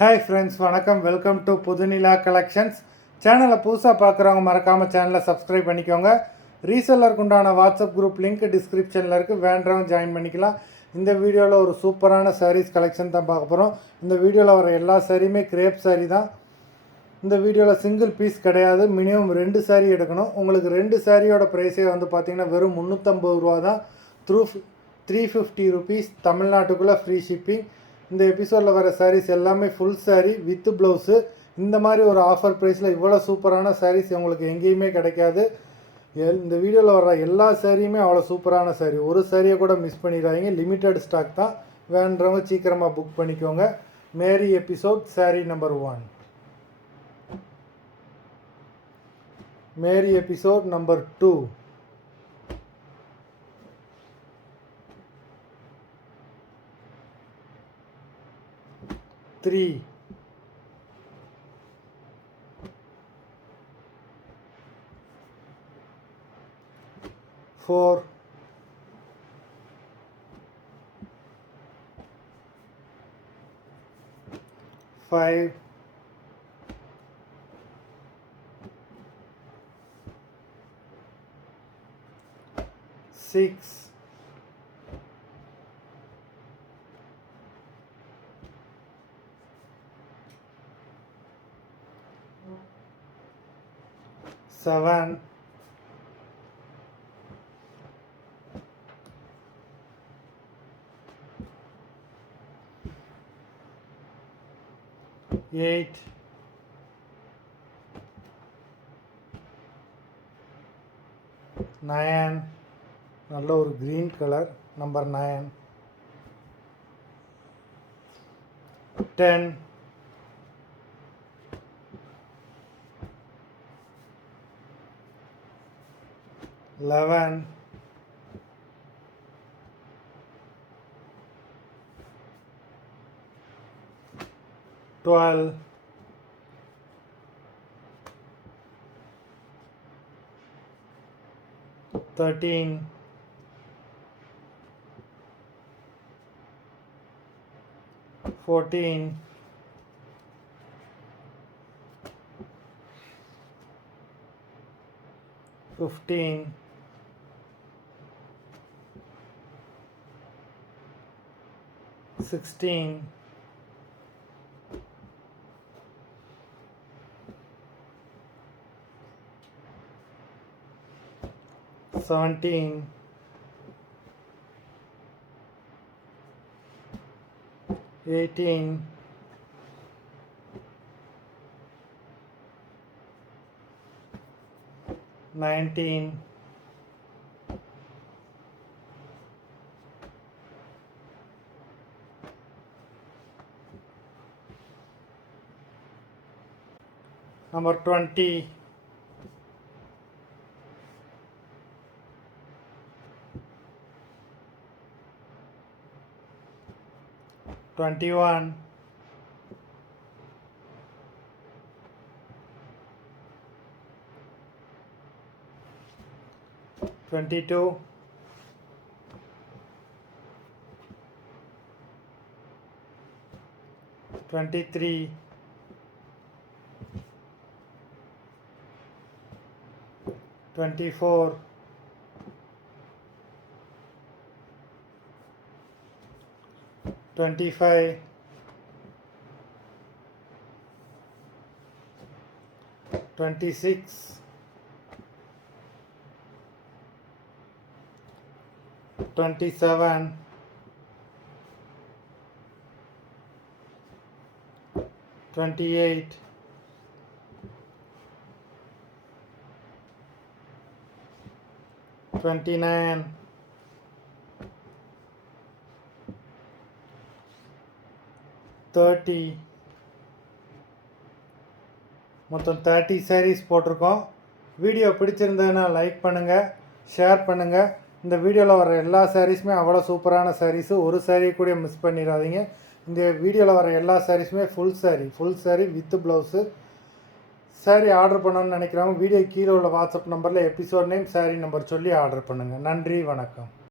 Hi friends, வணக்கம். Welcome to Pudhunila collections. சேனலை புதுசாக பார்க்குறவங்க மறக்காமல் சேனலை சப்ஸ்கிரைப் பண்ணிக்கோங்க. ரீசெல்லருக்கு உண்டான வாட்ஸ்அப் குரூப் லிங்க் டிஸ்கிரிப்ஷனில் இருக்குது, வேண்டவங்க ஜாயின் பண்ணிக்கலாம். இந்த வீடியோவில் ஒரு சூப்பரான சாரீஸ் கலெக்ஷன் தான் பார்க்க போகிறோம். இந்த வீடியோவில் வர எல்லா சாரியுமே கிரேப் சாரீ தான். இந்த வீடியோவில் சிங்கிள் பீஸ் கிடையாது, மினிமம் 2 சாரீ எடுக்கணும். உங்களுக்கு 2 சாரியோட ப்ரைஸே வந்து பார்த்திங்கன்னா வெறும் 350 ரூபா தான். 350 ருபீஸ், தமிழ்நாட்டுக்குள்ளே ஃப்ரீ ஷிப்பிங். இந்த எபிசோடில் வர சாரீஸ் எல்லாமே ஃபுல் சாரீ வித் ப்ளவுஸு. இந்த மாதிரி ஒரு ஆஃபர் ப்ரைஸில் இவ்வளோ சூப்பரான சாரீஸ் உங்களுக்கு எங்கேயுமே கிடைக்காது. இந்த வீடியோவில் வர எல்லா சாரியுமே அவ்வளோ சூப்பரான சாரீ. ஒரு சாரியை கூட மிஸ் பண்ணிடாதீங்க. லிமிட்டட் ஸ்டாக் தான், வேண்டவங்க சீக்கிரமாக புக் பண்ணிக்கோங்க. மேரி எபிசோட் சாரீ நம்பர் 1. மேரி எபிசோட் நம்பர் 2. 3. 4. 5. 6. 7. 8. 9. நல்ல ஒரு க்ரீன் கலர், நம்பர் 9. 10. 11. 12. 13. 14. 15. 16. 17. 18. 19. 20. 21. 22. 23. 24. 25. 26. 27. 28. 29. 30. மொத்தம் 30 சாரீஸ் போட்டிருக்கோம். வீடியோ பிடிச்சிருந்ததுன்னா லைக் பண்ணுங்கள், ஷேர் பண்ணுங்கள். இந்த வீடியோவில் வர எல்லா சாரீஸுமே அவ்வளோ சூப்பரான சாரீஸு. ஒரு சாரீ கூட மிஸ் பண்ணிடாதீங்க. இந்த வீடியோவில் வர எல்லா சாரீஸுமே full sari with blouse. Sari order பண்ணணும்னு நினைக்கிறவங்க வீடியோ கீழே உள்ள வாட்ஸ்அப் நம்பரில் எபிசோட் நேம், சாரீ நம்பர் சொல்லி ஆர்டர் பண்ணுங்கள். நன்றி, வணக்கம்.